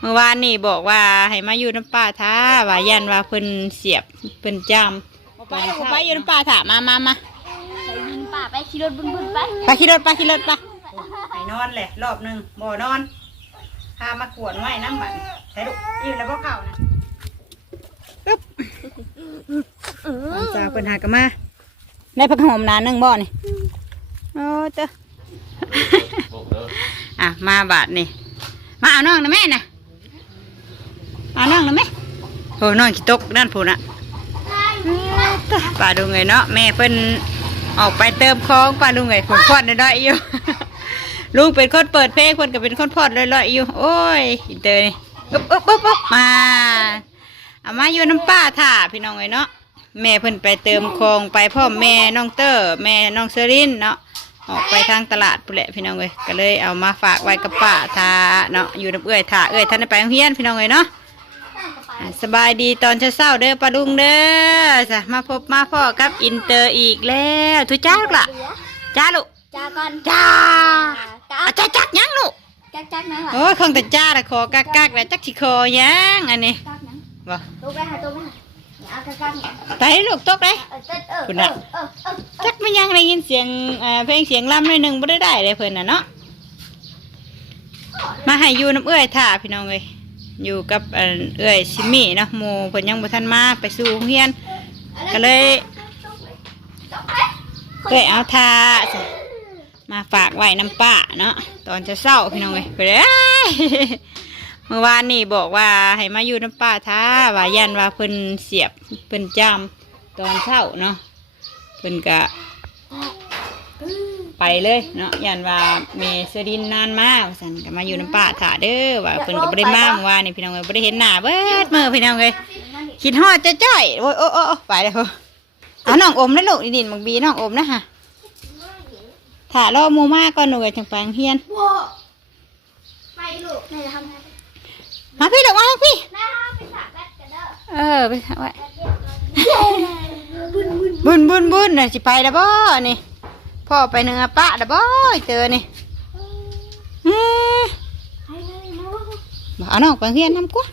เมื่อวานนี่บอกว่าให้มาอยู่น้ำป้าท้าว่ายันว่าเพิ่นเสียบเพิ่นจำไปไปอยู่น้ำป้าท้ามามามาไปยิงป่าไปขี่รถบุญบุญไปไปขี่รถไปขี่รถไปไปนอนแหละรอบหนึ่งบ่นอนพามากวนไว้น้ำบันใส่ลูกอิ่มแล้วก็เข่านะปึ๊บจ้าเพิ่นหากนมาได้พักหอมนานนึงบ่นี่โอ้เจ้าอะมาบาทนี่มาเอาน้องนะแม่นะเอาน้องนะแม่โอ้น้องขี้ตกด้านผูน่ะป้าดูไงเนาะแม่เพิ่นออกไปเติมของป้าดูไงผมพอดได้ๆอยู่ลุงเป็นคนเปิดเพลงคนก็เป็นคนพอดลอยๆอยู่ โอ้ยอินเตอร์นี่อุ๊บอุ๊บอุ๊บอุ๊บมาเอามาอยู่น้ำป้าถ่าพี่น้องเลยเนาะแม่เพิ่นไปเติมของไปพ่อมแม่น้องเตอร์แม่น้องเซรินเนาะออกไปทางตลาดปุ่นแหละพี่น้องเอ้ยก็เลยเอามาฝากไว้กับป้าทาเนาะอยู่น้ำเอื้อยถาเอ้อยท่านได้ไปโรงเรียนพี่น้องเอ้ยเนาะ อ่าสบายดีตอนเช้าๆเด้อป้าลุงเด้อจ้ะมาพบมาพ่อกับอินเตอร์อีกแล้วทุจ้าลูกล่ะจ้าลูกจ้าก่อนจ้าจ้าอาจ้าจักยังลูกจักจักนะล่ะโอ้ยคงแต่จ้าละคอกักกักแล้วจักสิคอยังอันนี้จักนะบ่ตัวไปหาตัวไปหาเอาจักจักเนี่ยไปลูกตกเลยเออเออเออคุณน่ะเออเออจักไม่ยังได้ยินเสียงเอ่อเพลงเสียงล่ำหน่อยหนึ่งบ่ได้ได้เลยเพิ่นน่ะเนาะมาให้อยู่น้ำเอื้อยถ่าพี่น้องเอ้ย อยู่กับเอื้อยซิมี่เนาะหมู่เพิ่นยังบ่ทันมาไปสู่โรงเรียน ก็เลยเอ้ยเอาทามาฝากไว้น้ำป้าเนาะตอนจะเศร้าพี่น้องเอ้ยไปเลยเมื่อวานนี่บอกว่าให้มาอยู่น้ำป้าท้าว่ายันว่าเพิ่นเสียบเพิ่นจำตอนเช้าเนาะเพิ่นก็ ไปเลยเนาะยันว่าเมสดินนานมากสันก็มาอยู่น้ำป้าถ่าเด้อว่าเพิ่นก็บ่ได้มาเมื่อวานนี่พี่น้องเอ้ยบ่ได้เห็นหน้าเบิดมื้อพี่น้องเอ้ยคิดฮอดจะจ้อยโอ้ยโอ้ยโอ้ยโอ้ยไปเลยพ่อเอาน้องอมนะลูกดินมักบีน้องอมนะฮะถ่ารอหมูมาก่อนหนูจังไปโรงเฮียนโว้ไปลูกแม่จะทำไงมาพี่ลูกมาพี่แม่ไปสระแบดกันเด้อเออไปเอาไว้บุญบุญบุญบุญบุญน่ะสิไปแล้วบ่นี่ พ่อไปเนื้อปะแล้วบ่เจอนี่เอ้ยไปเลยนะบ่เอาน้องไปโรงเฮียนนำกว่า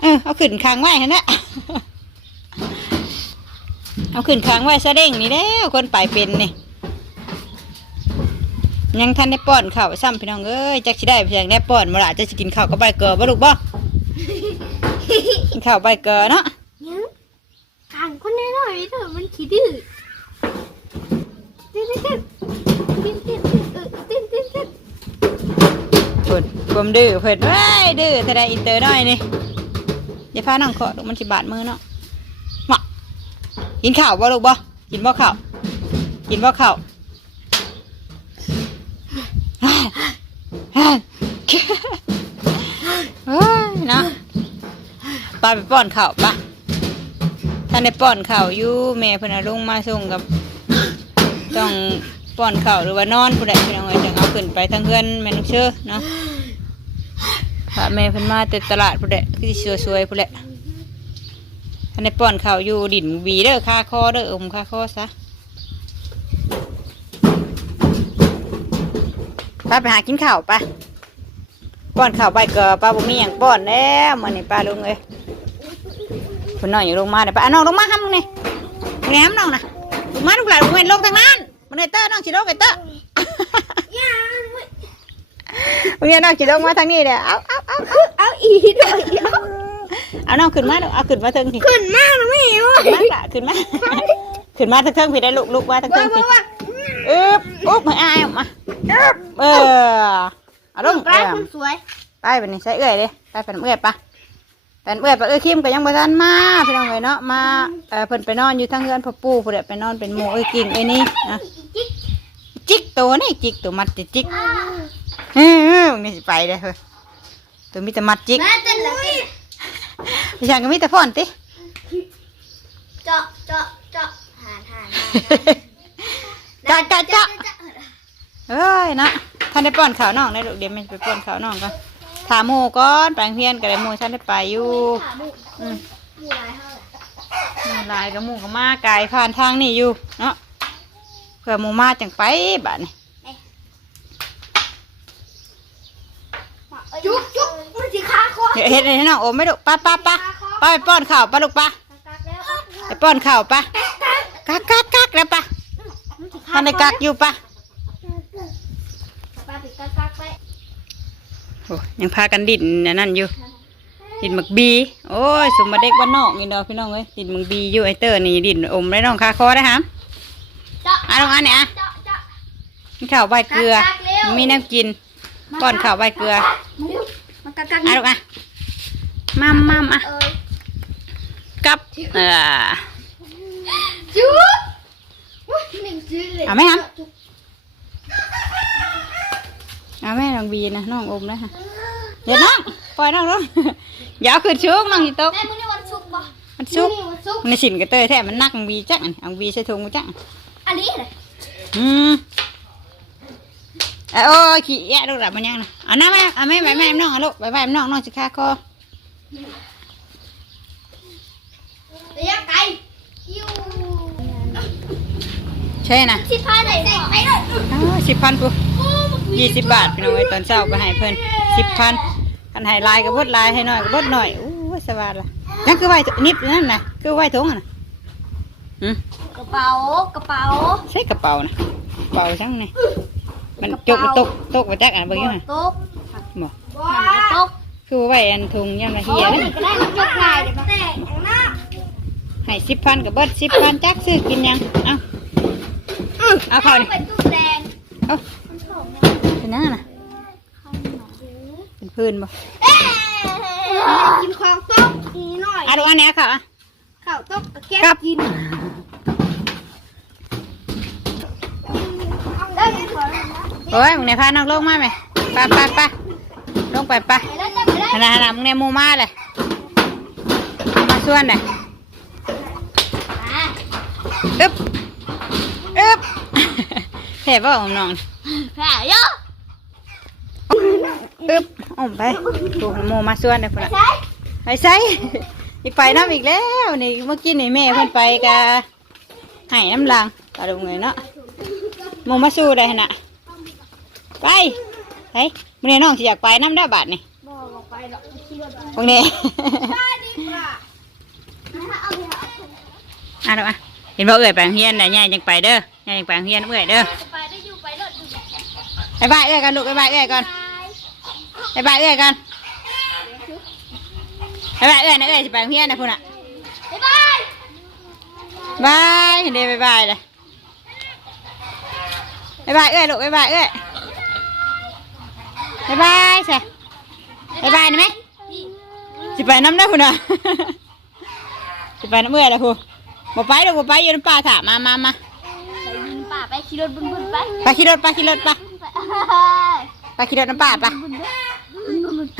เออเอาขึ้นค้างไว้หั่นแหละเอาขึ้นค้างไว้ซะเด้งนี่แล้วคนไปเป็นนี่ยังทันได้ป้อนข้าวซ้ำพี่น้องเอ้ยจักสิได้เพียงได้ป้อนมาละจะสิกินข้าวกับใบเกลือบ่ลูกบ่กินข้าวใบเกลือเนาะยังกางคนน้อยๆเถอะมันขี้ดื้อ ตื้อตื้อตื้อตื้อตื้อตื้อตื้อตื้อเพิ่นความดื้อเพิ่นว้ยดื้อแต่ได้อินเตอร์น้อยนี่อย่าพาน้องเคาะลูกมันสิบาดมือเนาะมากินข้าวบ่ลูกบ่กินบ่ข้าวกินบ่ข้าวเฮ้ยนาะปาไปป้อนข้าวปะท่านได้ป้อนข้าวอยู่แม่เพิ่นเอาลุงมาส่งกับ ต้องป้อนข้าวหรือว่านอนผู้ใดพี่น้องเอ้ยจังเอาขึ้นไปทางเพื่อนแม่นองเชื่อเนาะพระแม่เพิ่นมาแต่ตลาดผู้ใดคือสิสวยๆผู้ใดท่านได้ป้อนข้าวอยู่ดินบีเด้อคาคอเด้ออมคาคอซะป้าไปหากินข้าวปะป้อนข้าวไปเกอป้าบ่มีหยังป้อนแล้วมื้อนี้ป้าลุงเอ้ยเพิ่นน้อยอยู่ลงมาเด้อป้าเอน้องลงมาห้ามมึงนี่แหนมน้องน่ะ มาลูกหลานลงเว้นลงทางนั้นมันเนเตอร์น้องชิโร่ไอเตอร์โรงเรียนน้องชิโร่มาทางนี้เด้อเอาเอาเอาเอาเอาอีด้วยเอาเอาน้องขึ้นมาเด้อเอาขึ้นมาเทิงพี่ขึ้นมากนะไม่รู้ขึ้นมาละขึ้นมาขึ้นมาทางเทิงพี่ได้ลูกลูกว่าทางเทิงพี่อึ๊บอุ๊บมาอายออกมาอึ๊บเออเอาลงไปเออคนสวยไปแบบนี้ใช้เอื้อยเลยไปเป็นเอื้อยปะ เป็นเอื้อยปะเอื้อยคิมก็ยังบ่ทันมาพี่น้องเอ้ยเนาะมาเออเพิ่นไปนอนอยู่ทางเรือนพ่อปู่เพิ่นได้ไปนอนเป็นหมู่เอ้ยกิ่งเอ้ยนี่นะจิ๊กจิกตัวนี่จิกตัวมัดจะจิกเฮ้ยมึงนี่สิไปเลยเฮ้ยตัวมีแต่มัดจิกแม่เต้นเลยพี่ชายก็มีแต่พ่อนติเจาะเจาะเจาะหานหานจ้าจ้าจ้าเอ้ยนะท่านได้ป้อนข้าวน้องได้ลูกเดี๋ยวไม่ไปป้อนข้าวน้องก่อน ถามหมูก่อนไปโรงเพียนกับไอ้หมูฉันได้ไปอยู่อืมหมูลายเท่าไหร่หมูหลายกับหมูกับมาไก่ผ่านทางนี่อยู่เนาะเผื่อหมูมาจังไปบ้านนี่หมาเดี๋ยวเฮ็ดให้น้องโอมไม่ลูกป้าป้าป้าป้าไปป้อนข้าวป้าลูกป้ากักแล้วไปป้อนข้าวป้ากักกักกักแล้วป้าท่านได้กักอยู่ป้าป้าปิดกักกักไป โอ้ ยังพากันดิ้นนนั่นอยู่ ดิ้นหมึกบี โอ้ย สมมาเด็กบ้านนอกนี่เนาะพี่น้องเอ้ย ดิ้นหมึกบีอยู่ไอเตอร์นี่ดิ้นอมได้น้องคาคอได้หามเจาะอะลงอันเนี่ยอะข้าวใบเกลือ มีน้ำกินป้อนข้าวใบเกลือเร็วมากักกักอะลูกอะมัมมัมอะกับเออจุ๊บอุ๊ยหนึ่งซื้อเอาไหมครับ แม่น้องบีนะน้องอมนะฮะเดี๋ยวน้องปล่อยน้องลงอย่าเอาขึ้นชุกน้องอีโต๊ะแม่มื้อนี้วันศุกร์บ่มันชุกมื้อนี้วันศุกร์มันสินกระเตยแท้มันนักน้องบีจังอันเอาบีใส่ถุงมาจังอันนี้เลยอืมเอาโอ้ยขี้แย่ลูกหลับมันยังนะเอาน้าแม่เอาแม่ใบแม่น้องเอาลูกใบแม่น้องน้องสิค่าคอระยะไกลยูใช่นะสิพาไหนไปเลยสิบพันปุ๊ ยี่สิบบาทพี่น้องไอ้ยตอนเช้าไปให้เพิ่นสิบพันคันให้ลายกับบดลายให้น้อยกับบดหน่อยอู้ยสบายละนั่นคือไหวนิดนั่นนะคือไหวถุงอะนะอืมกระเป๋ากระเป๋าใส่กระเป๋านะกระเป๋าจังนี่มันจกมันตกตกมาจากอันเบางอย่างน่ะโต๊ะบอกโต๊ะคือว่าไหวอันถุงยามละเฮียโอ้นะยก็ได้มันยกลายเดี๋ยวมาแต่งหน้าให้สิบพันกับเบิดสิบพันจักซื้อกินยังเอาเอาเข้านี่เป็น ตู้แดงเอาเป็นนั่นน่ะเป็นพื้นบ่เอ๊ะกินของโต๊ะนิดหน่อยเอาดูอันนี้ค่ะอะข้าวโต๊ะกับแก้ครับกินได้ยังขอแล้วนะโอ้ยมึงเนี่ยพาน้องลงมาไหมไปไปไปลงไปไปไปแล้วจะไปได้ขนาดนั้นมึงเนี่ยหมูมาเลยมาส่วนเลยอะอึ๊บอึ๊บเห็นป่ะของน้อง แผลเยอะ อึ๊บอมไปถูกหมูมาส่วนเลยพุ่นน่ะใช่ไปใส่อีกไปน้ำอีกแล้วนี่เมื่อกี้นี่แม่เพิ่นไปกะให้น้ำลังตาดูไงเนาะหมูมาสู้ได้หั่นน่ะไปไปมึงเนี่ยน้องสิอยากไปน้ำได้บาทนี่บอกบอกไปหรอกไม่คิดว่าจะพวกนี้ได้ดีกว่าเอาไปเอาอะดูอะเห็นบ่เอ่ยไปโรงเฮียนน่ะยายยังไปเด้อยายยังไปโรงเฮียนเอ่ยเด้อไปได้อยู่ไปรถอยู่บายบายเอ่ยกันลูกบายบายเอ่ยก่อน บายบายเอ่ยก่อนบายบายเอ่ยนะเอ่ยสิไปโรงเฮียนนะพุ่นน่ะบ๊ายบายบายเห็นเด้บายบายเลยบายบายเอ่ยลูกบายบายเอ่ยบายบายใช่บายบายนะแม่สิไปน้ำได้อพุ่นน่ะสิไปน้ำเอ่ยเลยพุ่นบ่ไปดอกบ่ไปอยู่น้ำป่าถามมามามาไปยิงป่าไปขี่รถบุญบุญไปไปขี่รถไปขี่รถไปไปไปขี่รถน้ำป่าไปบุญบุญบุญบุญ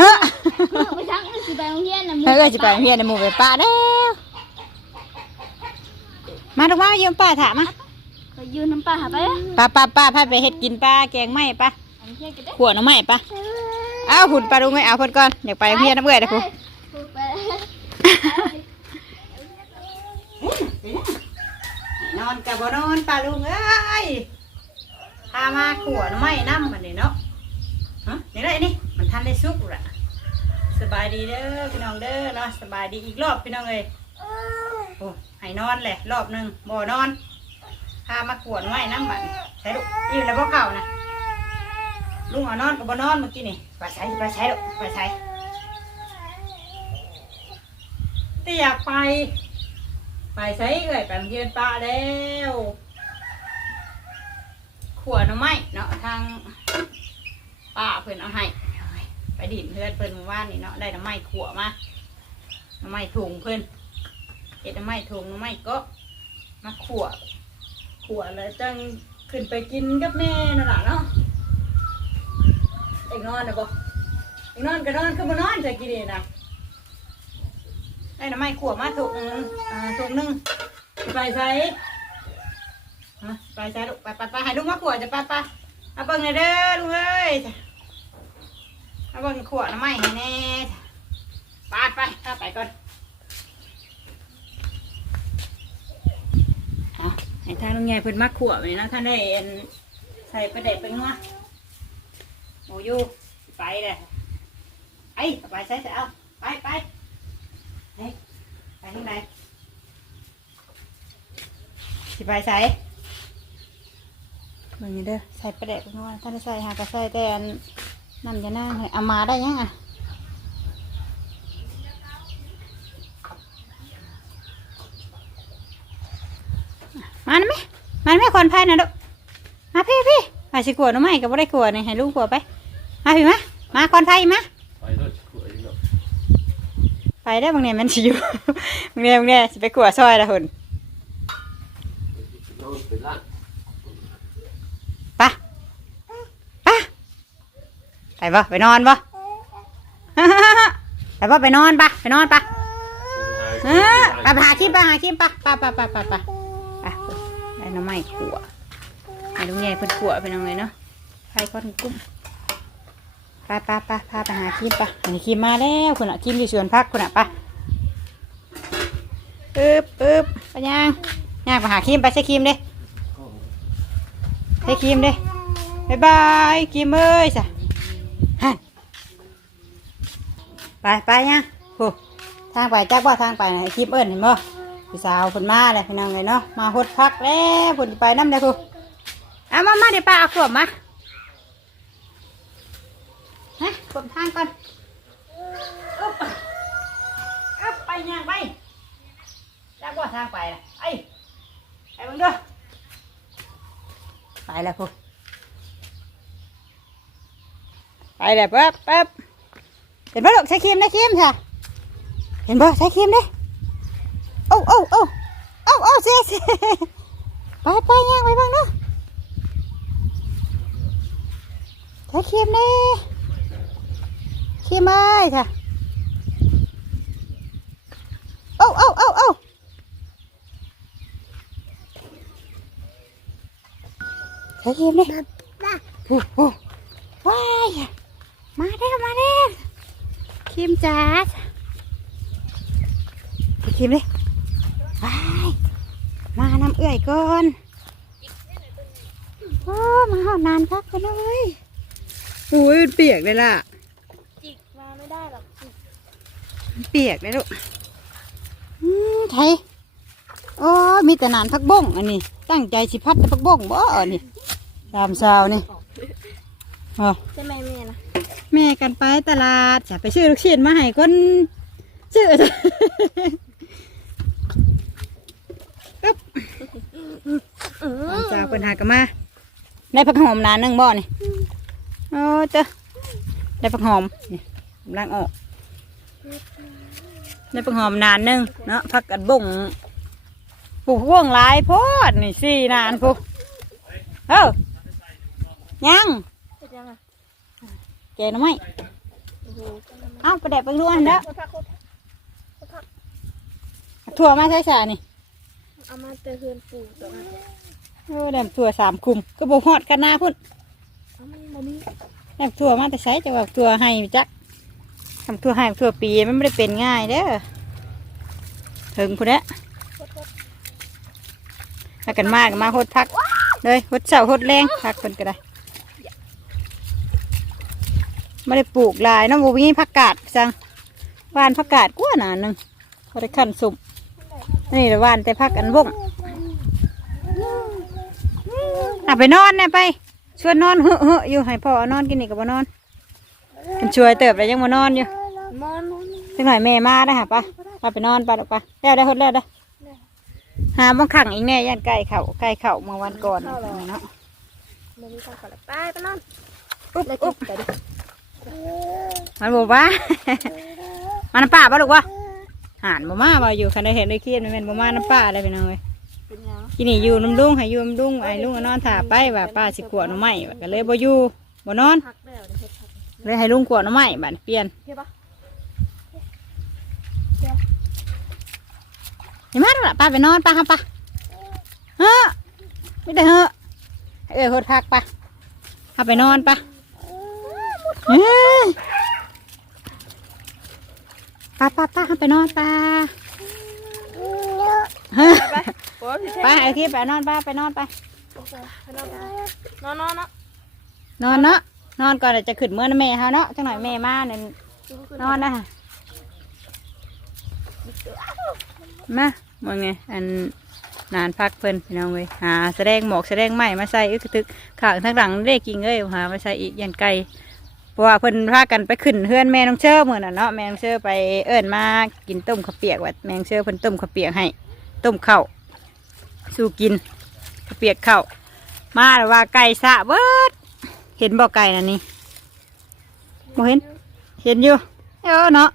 เฮ้อไปทั้งสิไปโรงเรียนนะเฮ้ยเอ้ยจะไปโรงเรียนในหมู่ไปป่าแล้ว มาดูมายืมป้าถามมาไปยืนน้ำป่าหาไปป้าป้าป้าพาไปเห็ดกินปลาแกงไหมป้าอันเที่ยงกันได้ขวดน้ำไหมป้าเอาหุ่นปลาดูไงเอาเพิ่นก่อนอยากไปโรงเรียนน้ำเบื่อเด้อคุณนอนกับบ่นอนปลาลุงเอ้ยพามาขวดน้ำไหมน้ำมันนี่เนาะฮะนี่ไรนี่มันทันได้สุกละ สบายดีเด้อพี่น้องเด้อเนาะสบายดีอีกรอบพี่น้องเอ้ยโอ้ให้นอนแหละ รอบหนึ่งบ่นอนพามาขวนไว้น้ำบัดใช้ลูกอยู่แล้วบ่เก่านะลุงเอานอนกับบ่นอนเมื่อกี้นี่ไปใช้ไปใช้ลูกไปใช้เตียากไป ไปใช้เอ่ยไปเรียนป้าแล้วขวดน้ำไม้เนาะทางป้าเพิ่อนเอาให้ ไปดินเพื่อนเพิ่นเมื่อวานนี่เนาะได้น้ำไม้ขวมาน้ำไม้ถุงเพิ่นเห็ดน้ำไม้ถุงน้ำไม้ก็มาขวดขวดแล้วจังขึ้นไปกินกับแม่นั่นแหละเนาะเอ็งนอนนะบ่เอ็งนอนก็นอนคือบ่นอนจะกินเองนะได้น้ำไม้ขวมาถุงอ่าถุงหนึงไปใส่ฮะไปใส่ลูกไปไปไปให้ลุงมาขวจะไปไปเอาเบิ่งเลยเด้อลุงเอ้ย เอาเบิ่งขวดน้ำไม้ให้แน่จ้ะไปไปถ้าไปก่อนเอาให้ทางลุงใหญ่เพิ่นมาขวบนี่นะท่านได้เอ็นใส่ประเด็ดไปงัวโอ้ยูไปเลยไอ้ไปใส่ใส่เอาไปไปเฮ้ยไปที่ไหนสิไปใส่เบิ่งนี่เด้อใส่ประเด็กนวท่านได้ใส่หากระใส่แต่ นน้ำจะนั่งให้เอามาได้ยังอะมาหน่อยไหมมาหน่อยไหมคนไพ่นะลูกมาพี่พี่มาสิกลัวหรือไม่ก็ไม่ได้กลัวนี่ให้ลูกกลัวไป มาพี่มามาคนไพ่มาไปรถขวดอีกเนาะไปได้อบางเนี่ยมันสิอยู่บางเนี่ยบางเนี่ยสิไปกลัวซอยละหุ่น นอนเป็นล่าง ไปไป ไปบ่ไปนอนบ่ ไปบ่ไปนอนปะไปนอนปะเออไปไปหาคิมไปหาคิมปะไปไปไปไปไปไปไอ้น้องไม้ขัวไอ้ลุงใหญ่เพิ่นขัวไปน้องเลยเนาะไปก้อนกุ้มไปไปไปพาไปหาคิมปะหาคิมมาแล้วคุณอะคิมอยู่สวนพักคุณอะปะปึ๊บปึ๊บไปยังย่างไปหาคิมไปใช้คิมเด้ให้ครีมเด้บายบายครีมเอ้ยจ้ะ ฮันไปไปยังโหทางไปจักว่าทางไปนะให้ครีมเอิ้นเห็นบ่พี่สาวเพิ่นมาเลยพี่น้องเลยเนาะมาหดพักแล้วพิ่นไปน้ำเด้อครูเอามามาเดี๋ยวป้าเอาขวบมาฮะขวบทางก่อนอึ๊บอึ๊บไปยังไปจักว่าทางไปนะไอ้ไปเบิ่งเด้อไปแล้วครู ไปแล้วปั๊บปั๊บเห็นปะลูกใช้ครีมได้ครีมค่ะ เห็นปะใช้ครีมได้โอ้โอ้โอ้โอ้โอ้เสียเสียไปไปย่างไปบ้างเนาะใช้ครีมได้ครีมไม้ค่ะโอ้โอ้โอ้โอ้ใช้ครีมดิโอ้โหว้าย มาเด้อมาเด้อครีมจ้าใช้ครีมดิว้ายมาน้ำเอื่อยก่อนโอ้มาหอนานพักกันเลยโอ้ยมันเปียกเลยล่ะ จิกมาไม่ได้หรอกจิกมันเปียกเลยลูกอืมไทยโอ้ยมีแต่นานพักบ้งอันนี้ ตั้งใจสิพัดแต่พักบ้งบ่อันนี้ตามสาวนี่อ๋อใช่ไหมแม่นะ แม่กันไปตลาดจะไปซื้อลูกชิ้นมาให้คนซื้ออึ๊บตอนเช้าคนหากันมาได้ผักหอมนานหนึงบ่นี่โอ้เจ้าได้ผักหอมนี่กำลังออกได้ผักหอมนานหนึงเนาะผักกัดบุ่งปลูกว่วงหลายโพดนี่สี่นานพูเอ้ายังยัง กหน่อไม้โอ้โหเอ้าประเด็บไปดูอันเด้อพักพักพักถั่วมาใช่สานี่เอามาเตะเฮือนปู่ตัวนั้นโอ้แดมถั่วสามคุมก็บ่ฮอดกันหน้าพุ่นเอามันมานี่แดมถั่วมาแต่ใช้จะว่าถั่วให้จักทำถั่วให้ถั่วปีมันไม่ได้เป็นง่ายเด้อถึงพุ่นแหละถ้ากันมากมาหดพักเลยหดเสาหดแรงพักคนก็ได้ ไม่ได้ปลูกหลายเน้องบูมีผักกาดจังหวานผักกาดกว่าหนาหนึ่งพอได้ขั้นสุมนี่แหละหวานแต่พักอันวงอะไปนอนเนี่ยไปชวนนอนเฮ้อเฮ้ออยู่ให้พ่อเอานอนกินนี่กับนอนมันช่วยเติบแล้วยังมานอนอยู่มอนสักหน่อยแม่มาได้อค่ะปะพาไปนอนไปหรอกปะแล้วได้หดแล้วได้อหาบังขังอีกแน่ย่านไก่เข่าไก่เข่าเมื่อวันก่อนเนาะมันมีทางก่อนไปไปนอนอุ๊บแล้วอุ๊บไปดิ มันบอกว่ามาน้ำป่าปะลูกวะหานบ่มาบ่อยู่คันได้เห็นได้เครียดมันเป็นบ่มาน้ำป่าอะไรไปน้องเลยเป็นยังกินนี่อยู่น้ำลุงให้อยู่น้ำลุงไอ้ลุงก็นอนถ่าไปว่าป้าสิขวดน้ำไม้ก็เลยบ่อยู่บ่นอนพักแล้วเดี๋ยวพักเลยให้ลุงขวดน้ำไม้บัดเปลี่ยนเฮ้ยปะเห็นไหมล่ะป้าไปนอนป้าครับป้าเฮ้อไม่ได้เฮ้อเออโคตรพักป้าเอาไปนอนป้าเฮ้ย ป้าป้าป้าเอาไปนอนป้าเฮ้ยไปโอ้ยพี่ป้าไอ้ที่ไปนอนป้าไปนอนไปไปนอนนอนนอนเนาะนอนเนาะนอนก่อนเดี๋ยวจะขึ้นเมื่อนะแม่เฮาเนาะจังหน่อยแม่มาเนี่ยนอนนะมาว่าไงอันนานพักเพิ่นพี่น้องเว้ยหาแสดงหมอกแสดงไม้มาใส่อึกกระตึกข้างทั้งหลังเลขกิ่งเอ้ยหามาใส่อีกยันไกลเพราะ ว่าเพิ่นพากันไปขึ้นเฮือนแม่น้องเชอร์มื้อน่ะเนาะแม่น้องเชอร์ไปเอิ้นมากินต้มข้าวเปียกว่าแม่น้องเชอร์เพิ่นต้มข้าวเปียกให้ ต้มข้าวสู่กินข้าวเปียกข้าวมาแล้วว่าไก่สะเบิดเห็นบ่ไก่น่ะนี่บ่เห็น เห็นอยู่เออเนาะ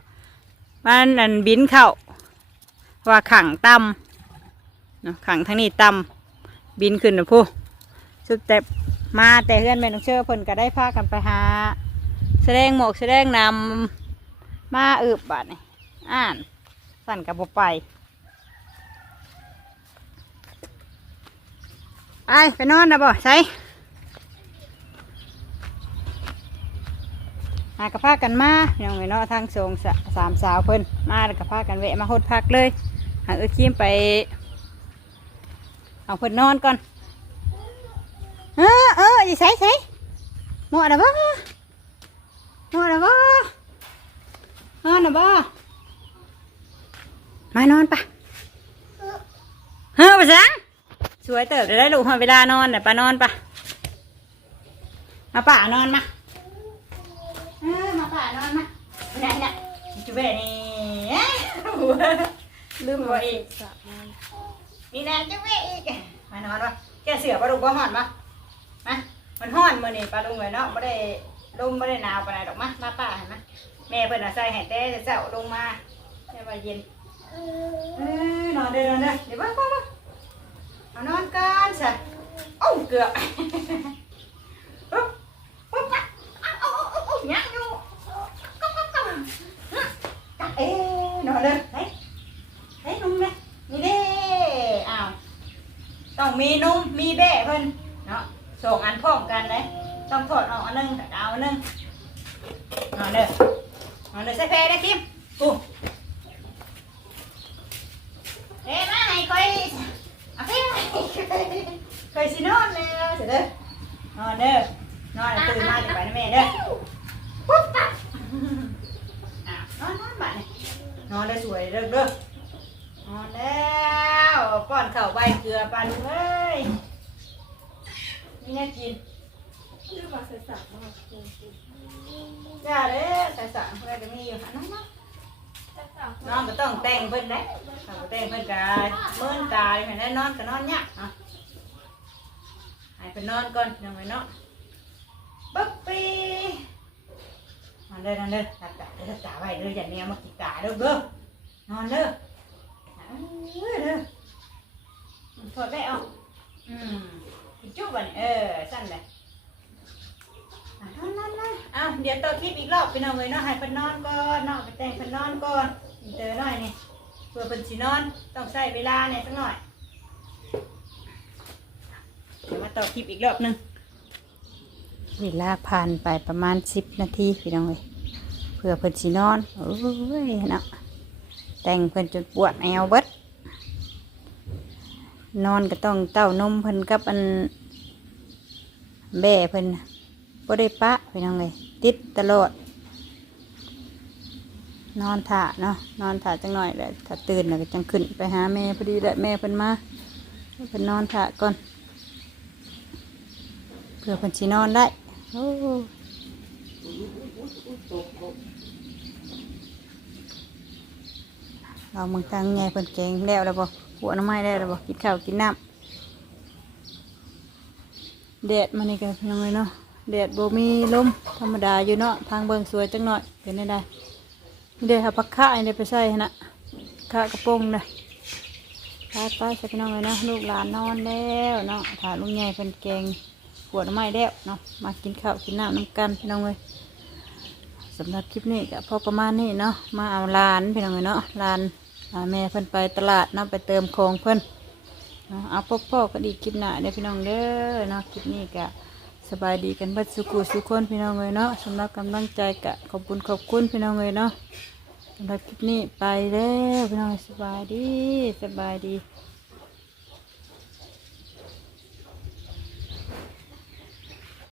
มันอันบินเข้าว่าขังต่ำเนาะขังทางนี้ต่ำบินขึ้นนะผู้สุดแต่มาแต่เพื่อนแม่น้องเชื่อเพิ่นก็ได้พากันไปหา แสดงหมอกแสดงนำมาอึบบาดนี่อ่าน สั่นกับบไปไปไปนอนนะบ่ใช่หากระพากันมาพี่น้องไอ้เนาะทางสองสามสาวเพิ่นมาแล้วกระพากันแวะมาหดพักเลย หาเออคิมไป เอาเพิ่นนอนก่อน เออเอออย่าใส่ใส่หมดแล้วบ่ หมดแล้วบ่นอนนะบ่มานอนปะเฮ้ยไปจังสวยเติบจะได้ลูกหอเวลานอนแต่ปานอนปะมาป่านอนมาเออมาป่านอนมาไหนน่ะจุเบะนี่เอ้ยลืมบ่อีกนี่นะจุเบะอีกมานอนวะแกเสือปลาดุกบ่ห่อนปะมามันห่อนมื้อนี้ปลาดุกเลยเนาะบ่ได้ ลมบ่ได้หนาวปานใดดอกมามาป่าเห็นไหมแม่เพิ่นน่ะใส่ให้แต่เช้าลงมาแค่ว่าเย็นเออนอนเด้อนอนเด้อเดี๋ยวบ่บ่บ่เอานอนกันซะโอ้าเกือบปุ๊บปุ๊บเอาเอาเอาเอาเอายังอยู่ก็ก็ก็จับเอ๊ะนอนเลยเฮ้ยเฮ้ยนุ่มเลยนี่เด้อ้าวต้องมีนุ่มมีแบะเพิ่นเนาะส่งอันพร้อมกันเลย ต้องถอดออกอันหนึงแต่เอาอันหนึงนอนเด้อนอนเด้อใส่แพรได้ทิมกูเอ๊ะมาให้คอยเอาไปคอยสินอนแล้วเสร็จเด้อนอนเด้อนอนแล้วตื่นมาจะไปนะแม่เด้อปุ๊บปั๊บอะนอนนอนบ้านนี่นอนได้สวยเด้อเด้อนอนแล้วป้อนข้าวใบเกลือปลาลูกเอ้ยนี่แน่กิน ชื่อว่าใส่สับมาคุณจ้าเด้อใส่สั่งเพื่อนก็มีอยู่หันน้องใส่สับน้องก็ต้องแต่งเพิ่นได้ถ้าบ่แต่งเพิ่นก็เมื่นตายแม่ได้นอนก็นอนยากอะให้เพิ่นนอนก่อนยังไงเนาะปึ๊บปีนอนเด้อนอนเด้อตัดตาเด้อตาไว้เด้ออย่าแนวมากินตาเด้อเด้อนอนเด้อเอ้ยเด้อถอดได้เอาอืมจุ๊บบันเออสั่นเลย อะนอนนอนนอนอ้าวเดี๋ยวต่อคลิปอีกรอบไปนองเลยเนาะให้เพิ่นนอนก่อนเนาะไปแต่งเพิ่นนอนก่อนเจอหน่อยนี่เพื่อเพิ่นสินอนต้องใช้เวลาเนี่ยสักหน่อยเดี๋ยวมาต่อคลิปอีกรอบหนึงเวลาผ่านไปประมาณสิบนาทีพี่น้องเลยเพื่อเพิ่นสินอนโอ้ยเนาะแต่งเพิ่นจนปวดแอวเบิดนอนก็ต้องเต้านมเพิ่นกับอันแบ่เพิ่น บ่ได้ปะไปน้องเลยติดตลอด นอนถ่าเนาะนอนถ่าจังหน่อยแหละถ้าตื่นแล้วก็จังขึ้นไปหาแม่พอดีแหละแม่เพิ่นมาเพิ่นนอนถ่าก่อนเพื่อเพิ่นสินอนได้โอ้เราเมืองตังไงเพิ่นแกงแล้วแล้วบ่หัวน้ำไม้ได้แล้วบ่กินข้าวกินน้ำแดดมานี่กันพี่น้องเลยเนาะ แดดบ่มีลมธรรมดาอยู่เนาะทางเบิงสวยจังหน่อยเป็นได้ได้เดี๋ยวเอาผักข้าอันนี้ไปใส่นะข้ากระโปรงนะป้าป้าใส่พี่น้องเลยนะลูกหลานนอนแล้วเนาะถ่าลุงใหญ่เป็นแกงขวดไม้แล้วเนาะมากินข้าวกินน้ำน้ำกันพี่น้องเลยสำหรับคลิปนี้ก็พอประมาณนี้เนาะมาเอาลานพี่น้องเลยเนาะลานอ่าแม่เพิ่นไปตลาดเนาไปเติมของเพิ่นเนาะเอาพ่อกันอีกคลิปหน้าเด้อพี่น้องเด้อเนาะคลิปนี้ก็ สบายดีกันบัดสุกุสุคนพี่น้องเลยเนาะสำหรับกำลังใจกะขอบคุณขอบคุณพี่น้องเลยเนาะสำหรับคลิปนี้ไปแล้วพี่น้องสบายดีสบายดี